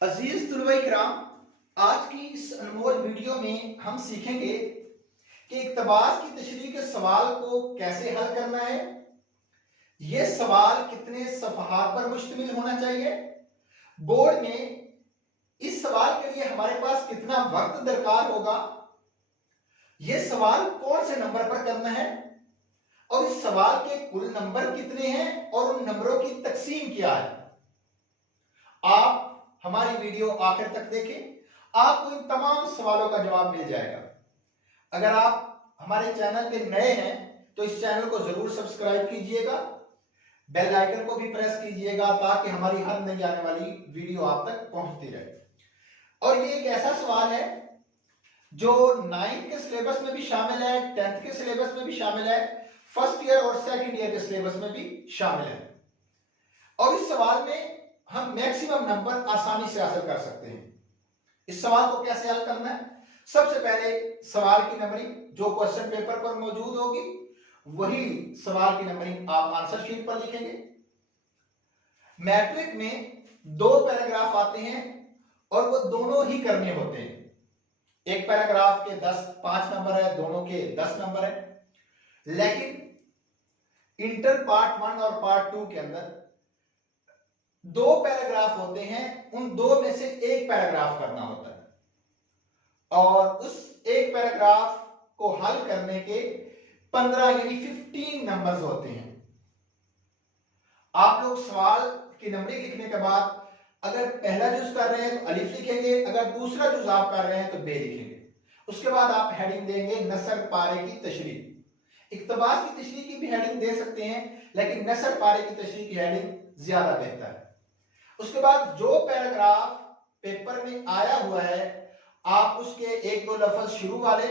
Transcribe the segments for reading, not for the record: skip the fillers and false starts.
अजीज तुलबा इकराम, आज की इस अनमोल वीडियो में हम सीखेंगे कि इक्तबास की तशरीह के सवाल को कैसे हल करना है। यह सवाल कितने सफ़हात पर मुश्तमिल होना चाहिए, बोर्ड में इस सवाल के लिए हमारे पास कितना वक्त दरकार होगा, यह सवाल कौन से नंबर पर करना है और इस सवाल के कुल नंबर कितने हैं और उन नंबरों की तकसीम क्या है। आप हमारी वीडियो आखिर तक देखें, आपको इन तमाम सवालों का जवाब मिल जाएगा। अगर आप हमारे चैनल के नए हैं तो इस चैनल को जरूर सब्सक्राइब कीजिएगा, बेल आइकन को भी प्रेस कीजिएगा ताकि हमारी हर नई आने वाली वीडियो आप तक पहुंचती रहे। और ये एक ऐसा सवाल है जो 9th के सिलेबस में भी शामिल है, 10th के सिलेबस में भी शामिल है, फर्स्ट ईयर और सेकंड ईयर के सिलेबस में भी शामिल है। और इस सवाल में हम मैक्सिमम नंबर आसानी से हासिल कर सकते हैं। इस सवाल को कैसे हल करना है? सबसे पहले सवाल की नंबरिंग जो क्वेश्चन पेपर पर मौजूद होगी वही सवाल की नंबरिंग आप आंसर शीट पर लिखेंगे। मैट्रिक में 2 पैराग्राफ आते हैं और वो दोनों ही करने होते हैं। एक पैराग्राफ के 5 नंबर है, दोनों के 10 नंबर है। लेकिन इंटर पार्ट 1 और पार्ट 2 के अंदर 2 पैराग्राफ होते हैं, उन 2 में से एक पैराग्राफ करना होता है और उस एक पैराग्राफ को हल करने के 15 यानी 15 नंबर्स होते हैं। आप लोग सवाल की नंबरिंग लिखने के बाद अगर पहला जुज कर रहे हैं तो अलिफ लिखेंगे, अगर दूसरा जुज आप कर रहे हैं तो बे लिखेंगे। उसके बाद आप हेडिंग देंगे नसर पारे की तशरीह। इक्तबास की तशरीह की भी हेडिंग दे सकते हैं, लेकिन नसर पारे की तशरीह की हेडिंग ज्यादा बेहतर है। उसके बाद जो पैराग्राफ पेपर में आया हुआ है आप उसके 1-2 लफ्ज शुरू वाले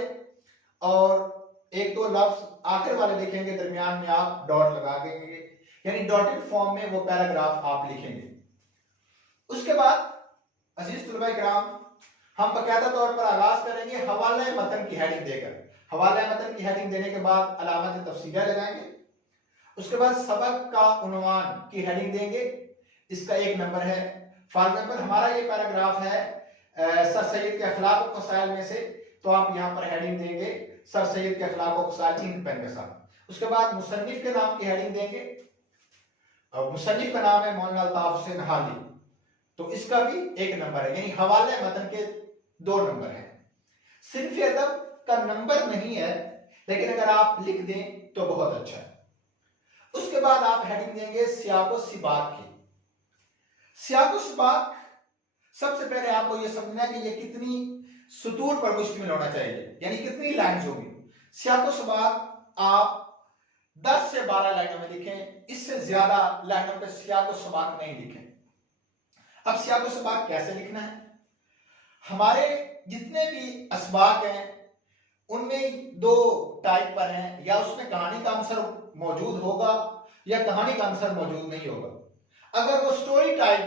और 1-2 लफ्ज आखिर वाले लिखेंगे, दरमियान में आप डॉट लगा देंगे, यानी डॉटेड फॉर्म में वो पैराग्राफ आप लिखेंगे। उसके बाद अजीज तुलबा इकराम, हम बकायदा तौर पर आगाज करेंगे हवाला मतन की हेडिंग देकर। हवाला मतन की हेडिंग देने के बाद अलामत तफसीला लगाएंगे। उसके बाद सबक का उन्वान की हेडिंग देंगे, इसका 1 नंबर है। फॉर एग्जाम्पल हमारा ये पैराग्राफ है सर सैयद के अखलाक व फसाइल में से, तो आप यहाँ पर हेडिंग देंगे सर सैयद के अखलाक व फसाइल इन पेन के साथ। उसके बाद मुसन्निफ के नाम की हेडिंग देंगे, मुसन्निफ का नाम है मौलाना अल्ताफ हुसैन हाली, तो इसका भी 1 नंबर है, यानी हवाले मतन के 2 नंबर है। सिर्फ अदब का नंबर नहीं है, लेकिन अगर आप लिख दें तो बहुत अच्छा है। उसके बाद आप हेडिंग देंगे सियाक व सिबाक की। सियाक व सिबाक सबसे पहले आपको यह समझना है कि यह कितनी सुतूर पर मुश्तमिल होना चाहिए, यानी कितनी लाइन्स होगी। सियाक व सिबाक आप 10 से 12 लाइनों में लिखें, इससे ज्यादा लाइनों पे सियाक व सिबाक नहीं लिखें। अब सियाक व सिबाक कैसे लिखना है? हमारे जितने भी असबाक हैं उनमें 2 टाइप पर हैं, या उसमें कहानी का आंसर मौजूद होगा या कहानी का आंसर मौजूद नहीं होगा। अगर वो स्टोरी टाइप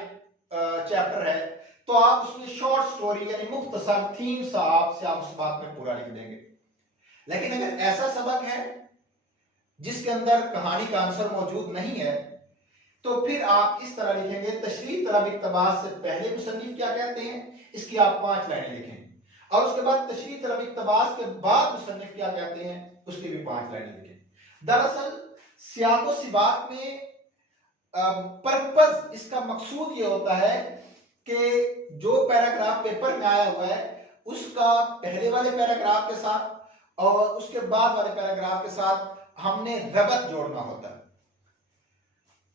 चैप्टर है तो आप उसमें शॉर्ट स्टोरी यानी मुख्तसर थीम सा आप सियाक व सिबाक में पूरा लिख देंगे। लेकिन अगर ऐसा सबक है जिसके अंदर कहानी का आंसर मौजूद नहीं है तो फिर आप इस तरह लिखेंगे तशरीह तलब इक्तबास से पहले मुसन्निफ क्या कहते हैं, इसकी आप 5 लाइनें लिखें, और उसके बाद तशरीह तलब इक्तबास के बाद मुसन्निफ क्या कहते हैं उसकी भी 5 लाइनें लिखें। दरअसल सियाक व सिबाक में पर्पस, इसका मकसूद ये होता है कि जो पैराग्राफ पेपर में आया हुआ है उसका पहले वाले पैराग्राफ के साथ और उसके बाद वाले पैराग्राफ के साथ हमने रबत जोड़ना होता है।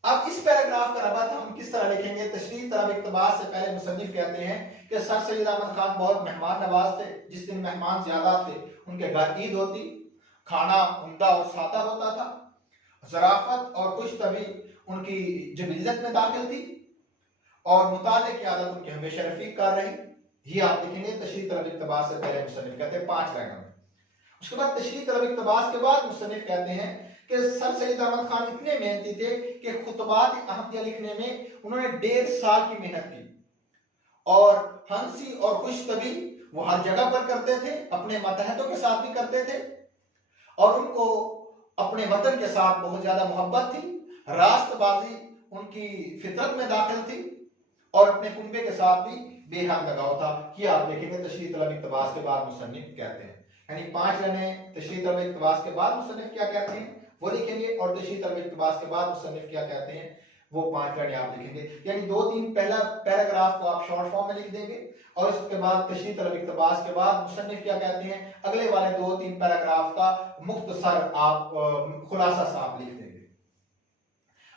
अब इस पैराग्राफ का रबत हम किस तरह लिखेंगे? तशरीह तलब इक्तबास से पहले मुसन्निफ कहते हैं कि सर सैयद अहमद खान बहुत मेहमान नवाज थे, जिस दिन मेहमान ज्यादा थे उनके घर ईद होती, खाना उम्दा और सादा होता था, ज़राफ़त और खुशतबी उनकी जबिल्लत में दाखिल थी और मुताले की आदत उनकी हमेशा रफीक कर रही। ये आप लिखेंगे तशरीह तलब इक्तबास से पहले मुसन्निफ कहते हैं 5 लाइनों में। उसके बाद तशरीह तलब इक्तबास के बाद मुसन्निफ कहते हैं कि सर सैयद अहमद खान इतने मेहनती थे कि खुतबात अहमदिया लिखने में उन्होंने 1.5 साल की मेहनत की, और हंसी और खुशतबी वो हर जगह पर करते थे, अपने मतहतों के साथ भी करते थे, और उनको अपने वतन के साथ बहुत ज्यादा मोहब्बत थी, रास्तबाजी उनकी फितरत में दाखिल थी, और अपने कुंबे के साथ भी बेहद लगाव था। ये आप देखेंगे तशरीह तलब इक्तबास के बाद मुसन्निफ कहते हैं, यानी 5 लाइनें तशरीह तलब इक्तबास के बाद मुसन्निफ क्या कहते हैं वो लिखेंगे, और तशरीह तलब इक्तबास के बाद मुसन्निफ क्या कहते हैं वो 5 लाइनें आप लिखेंगे। यानी 2-3 पहला पैराग्राफ को आप शॉर्ट फॉर्म में लिख देंगे, और उसके बाद तशरीह तलब इक्तबास के बाद मुसन्निफ क्या कहते हैं अगले वाले 2-3 पैराग्राफ का मुख्तसर आप खुलासा सा आप लिख देंगे।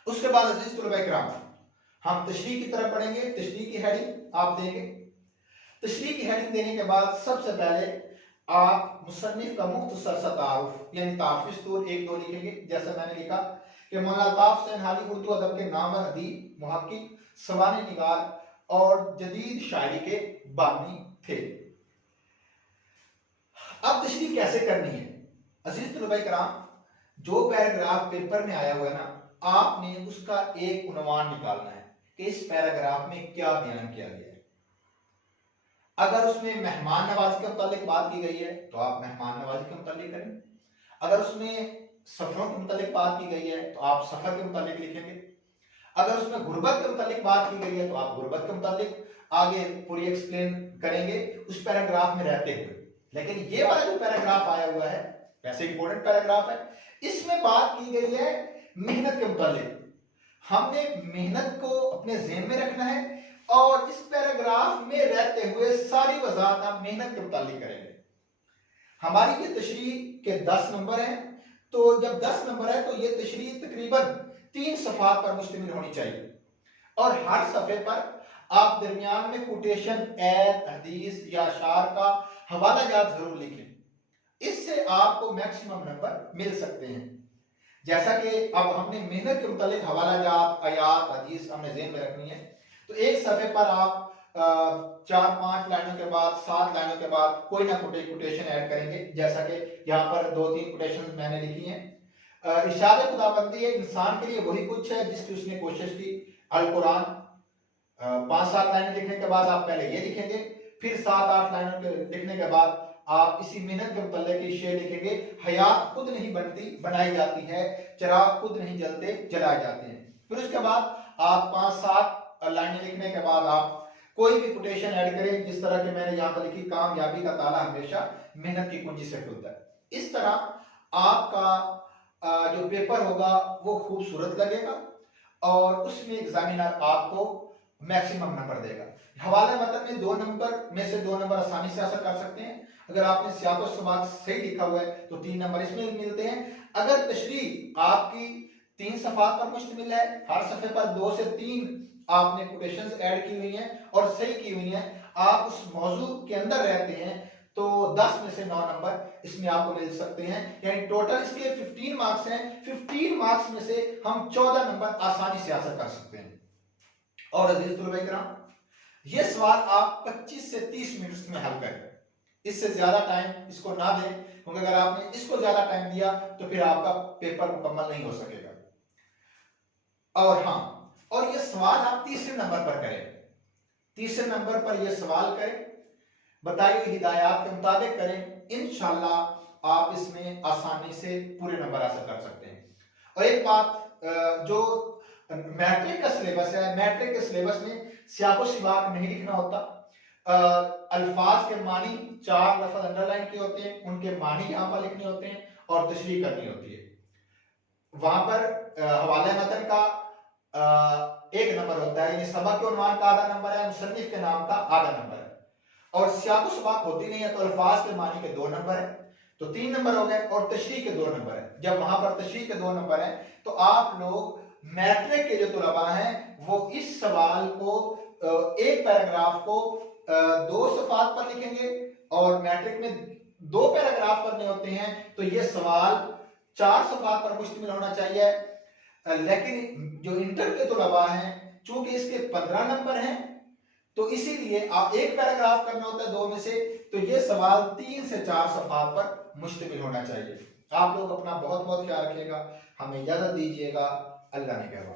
उसके बाद अजीज तलबा इकराम हम तशरीह की तरफ पढ़ेंगे। तशरीह की हेडिंग आप देंगे। तशरीह की हेडिंग देने के बाद सबसे पहले आप मुसन्निफ का मुख्तसर सा तारुफ यानी ताफिस्तूर 1-2 लिखेंगे। जैसे मैंने लिखा कि मौलाना अल्ताफ हुसैन हाली उर्दू अदब के नामवर अदीब, मुहक्किक, सवाने निगार और जदीद शायरी के बानी थे। अब तशरीह कैसे करनी है अजीज तलबा इकराम, जो पैराग्राफ पेपर में आया हुआ है ना, आपने उसका एक उन्वान निकालना है कि इस पैराग्राफ में क्या बयान किया गया है। अगर उसमें मेहमान नवाजी के मुतालिक बात की गई है तो आप मेहमान नवाजी के मुतालिक करें। अगर उसमें सफरों के मुतालिक बात की गई है तो आप सफर के मुतालिक लिखेंगे। अगर उसमें गुर्बत के मुतालिक बात की गई है तो आप गुर्बत के मुतालिक आगे पूरी एक्सप्लेन करेंगे उस पैराग्राफ में रहते हुए। लेकिन ये वाला जो पैराग्राफ आया हुआ है वैसे इंपॉर्टेंट पैराग्राफ है, इसमें बात की गई है मेहनत के मुतालिक। हमने मेहनत को अपने ज़हन में रखना है और इस पैराग्राफ में रहते हुए सारी वजाहत हम मेहनत के मुतालिक करेंगे। हमारी ये तशरीह के 10 नंबर हैं, तो जब 10 नंबर है तो ये तशरीह तकरीबन 3 सफ़हात पर मुश्तमिल होनी चाहिए, और हर सफ़े पर आप दरमियान में कोटेशन, ऐत, हदीस या अशार का हवाला जात जरूर लिखें। इससे आपको मैक्सिमम नंबर मिल सकते हैं। जैसा कि अब हमने मेहनत के मुतालिक हवाला जात, आयात, हदीस हमने ज़हन में रखनी है, तो एक सफ़े पर आप 4-5 लाइनों के बाद 7 लाइनों के बाद कोई ना कोई कोटेशन ऐड करेंगे। जैसा कि यहाँ पर 2-3 कोटेशन मैंने लिखी हैं। इरशाद खुदाबंदी है इंसान के लिए वही कुछ है जिसकी उसने कोशिश की। अल कुरान 5-7 लाइनें लिखने के बाद आप पहले ये लिखेंगे, फिर 7-8 लाइनों के लिखने के बाद आप इसी मेहनत के मुताल्लिक़ की शेर लिखेंगे। हयात खुद नहीं बनती बनाई जाती है, चिराग खुद नहीं जलते जलाए जाते हैं। फिर उसके बाद आप 5-7 लाइनें लिखने के बाद आप कोई भी कोटेशन ऐड करें, जिस तरह के मैंने यहाँ पर लिखी, कामयाबी का ताला हमेशा मेहनत की कुंजी से खुलता है। इस तरह आपका जो पेपर होगा वो खूबसूरत लगेगा और उसमें एग्जामिनर आपको मैक्सिमम नंबर देगा। हवाला मतन में 2 नंबर में से 2 नंबर आसानी से हासिल कर सकते हैं। अगर आपने सियाक़ व सबाक़ सही लिखा हुआ है तो 3 नंबर इसमें मिलते हैं। अगर तशरीह आपकी 3 सफ़हात पर मुश्तमिल है, हर सफ़े पर 2 से 3 आपने कोटेशंस ऐड की हुई हैं और सही की हुई हैं, आप उस मौजू के अंदर रहते हैं, तो 10 में से 9 नंबर इसमें आपको मिल सकते हैं। यानी टोटल इसके 15 मार्क्स हैं। 15 मार्क्स में से हम 14 नंबर आसानी से हासिल कर सकते हैं। और अजीज तलबा इकराम, ये सवाल आप 25 से 30 मिनट में हल करें। इससे ज्यादा टाइम इसको ना दें, क्योंकि अगर आपने इसको ज्यादा टाइम दिया तो फिर आपका पेपर मुकम्मल नहीं हो सकेगा। और हाँ, और ये सवाल आप तीसरे नंबर पर करें। तीसरे नंबर पर ये सवाल करें, बताई हुई हिदायत के मुताबिक करें। इंशाल्लाह आप इसमें आसानी से पूरे नंबर हासिल कर सकते हैं। और एक बात, जो मैट्रिक का सिलेबस है, मैट्रिक के सिलेबस में सियाक़ व सिबाक़ नहीं लिखना होता। अल्फाज के मानी 4 लफ्ज़ अंडरलाइन किए होते हैं, उनके मानी यहाँ पर लिखने होते हैं और तशरीह करनी होती है। वहां पर हवाले मतन का 1 नंबर होता है, यानी सबक के उन्वान का आधा नंबर है, मुसन्निफ के नाम का आधा नंबर है। और सियाक़ व सिबाक़ होती नहीं है तो अल्फाज के मानी के 2 नंबर है, तो 3 नंबर हो गए, और तशरीह के 2 नंबर है। जब वहां पर तशरीह के 2 नंबर है तो आप लोग मैट्रिक के जो तलबा हैं वो इस सवाल को, एक पैराग्राफ को 2 सफ़हात पर लिखेंगे, और मैट्रिक में 2 पैराग्राफ करने होते हैं, तो ये सवाल 4 सफ़हात पर मुश्तमिल होना चाहिए। लेकिन जो इंटर के तलबा हैं, चूंकि इसके 15 नंबर हैं, तो इसीलिए आप एक पैराग्राफ करना होता है 2 में से, तो ये सवाल 3 से 4 सफ़हात पर मुश्तमिल होना चाहिए। आप लोग अपना बहुत बहुत ख्याल रखिएगा, हमें इजाजत दीजिएगा। अल्लाह ने कहवा।